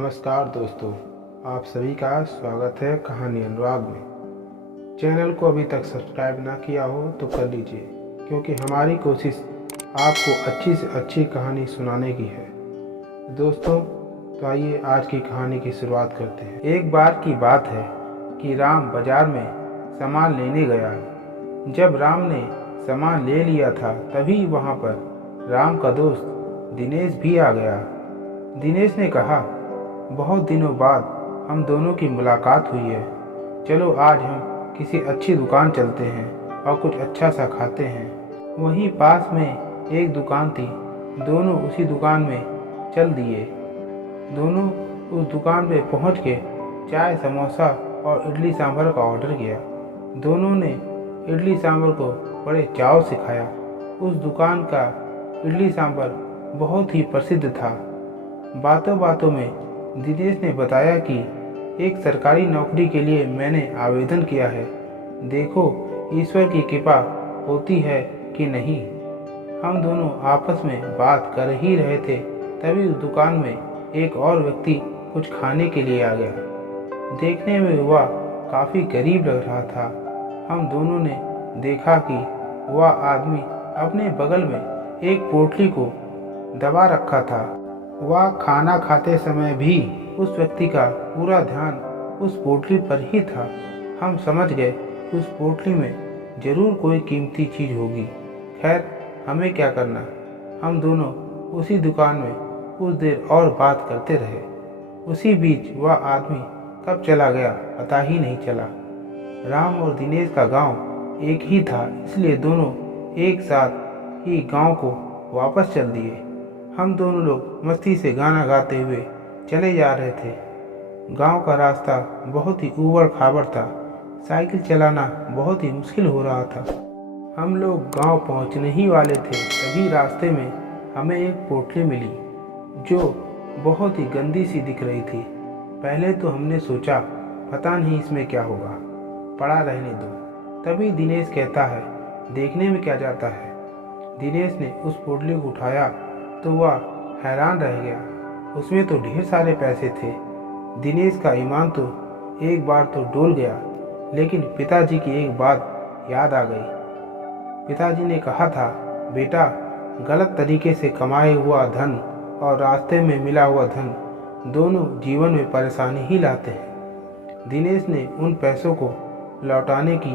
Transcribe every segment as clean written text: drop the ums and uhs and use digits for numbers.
नमस्कार दोस्तों, आप सभी का स्वागत है कहानी अनुराग में। चैनल को अभी तक सब्सक्राइब ना किया हो तो कर लीजिए, क्योंकि हमारी कोशिश आपको अच्छी से अच्छी कहानी सुनाने की है। दोस्तों, तो आइए आज की कहानी की शुरुआत करते हैं। एक बार की बात है कि राम बाजार में सामान लेने गया। जब राम ने सामान ले लिया था तभी वहाँ पर राम का दोस्त दिनेश भी आ गया। दिनेश ने कहा, बहुत दिनों बाद हम दोनों की मुलाकात हुई है। चलो आज हम किसी अच्छी दुकान चलते हैं और कुछ अच्छा सा खाते हैं। वहीं पास में एक दुकान थी। दोनों उसी दुकान में चल दिए। दोनों उस दुकान पे पहुंच के चाय, समोसा और इडली सांभर का ऑर्डर किया। दोनों ने इडली सांभर को बड़े चाव से खाया। उस दुकान का इडली सांभर बहुत ही प्रसिद्ध था। बातों बातों में दिनेश ने बताया कि एक सरकारी नौकरी के लिए मैंने आवेदन किया है। देखो ईश्वर की कृपा होती है कि नहीं। हम दोनों आपस में बात कर ही रहे थे, तभी उस दुकान में एक और व्यक्ति कुछ खाने के लिए आ गया। देखने में वह काफ़ी गरीब लग रहा था। हम दोनों ने देखा कि वह आदमी अपने बगल में एक पोटली को दबा रखा था। वह खाना खाते समय भी उस व्यक्ति का पूरा ध्यान उस पोटली पर ही था। हम समझ गए कि उस पोटली में जरूर कोई कीमती चीज़ होगी। खैर, हमें क्या करना। हम दोनों उसी दुकान में कुछ देर और बात करते रहे। उसी बीच वह आदमी कब चला गया पता ही नहीं चला। राम और दिनेश का गांव एक ही था, इसलिए दोनों एक साथ ही गांव को वापस चल दिए। हम दोनों लोग मस्ती से गाना गाते हुए चले जा रहे थे। गांव का रास्ता बहुत ही ऊबड़ खाबड़ था। साइकिल चलाना बहुत ही मुश्किल हो रहा था। हम लोग गांव पहुंचने ही वाले थे, तभी रास्ते में हमें एक पोटली मिली जो बहुत ही गंदी सी दिख रही थी। पहले तो हमने सोचा पता नहीं इसमें क्या होगा, पड़ा रहने दो। तभी दिनेश कहता है, देखने में क्या जाता है। दिनेश ने उस पोटली को उठाया तो वह हैरान रह गया। उसमें तो ढेर सारे पैसे थे। दिनेश का ईमान तो एक बार तो डोल गया, लेकिन पिताजी की एक बात याद आ गई। पिताजी ने कहा था, बेटा, गलत तरीके से कमाए हुआ धन और रास्ते में मिला हुआ धन दोनों जीवन में परेशानी ही लाते हैं। दिनेश ने उन पैसों को लौटाने की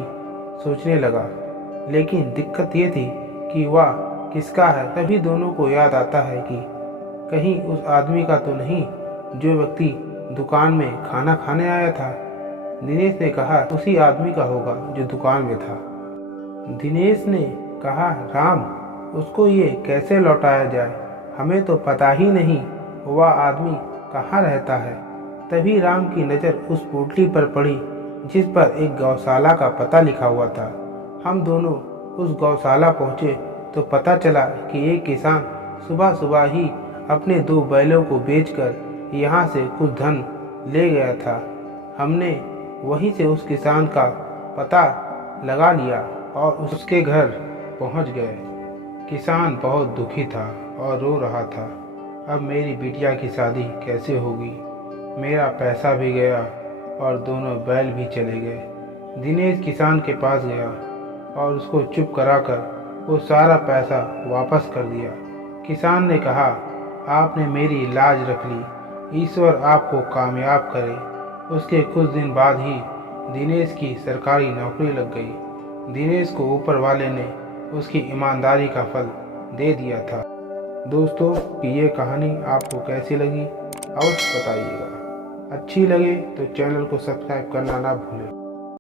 सोचने लगा, लेकिन दिक्कत ये थी कि वह किसका है। तभी दोनों को याद आता है कि कहीं उस आदमी का तो नहीं जो व्यक्ति दुकान में खाना खाने आया था। दिनेश ने कहा उसी आदमी का होगा जो दुकान में था। दिनेश ने कहा, राम, उसको ये कैसे लौटाया जाए, हमें तो पता ही नहीं वह आदमी कहाँ रहता है। तभी राम की नज़र उस पोटली पर पड़ी जिस पर एक गौशाला का पता लिखा हुआ था। हम दोनों उस गौशाला पहुँचे तो पता चला कि एक किसान सुबह सुबह ही अपने 2 बैलों को बेचकर यहाँ से कुछ धन ले गया था। हमने वहीं से उस किसान का पता लगा लिया और उसके घर पहुँच गए। किसान बहुत दुखी था और रो रहा था, अब मेरी बिटिया की शादी कैसे होगी। मेरा पैसा भी गया और दोनों बैल भी चले गए। दिनेश किसान के पास गया और उसको चुप कराकर वो सारा पैसा वापस कर दिया। किसान ने कहा, आपने मेरी लाज रख ली, ईश्वर आपको कामयाब करे। उसके कुछ दिन बाद ही दिनेश की सरकारी नौकरी लग गई। दिनेश को ऊपर वाले ने उसकी ईमानदारी का फल दे दिया था। दोस्तों, ये कहानी आपको कैसी लगी अवश्य बताइएगा। अच्छी लगे तो चैनल को सब्सक्राइब करना ना भूलें।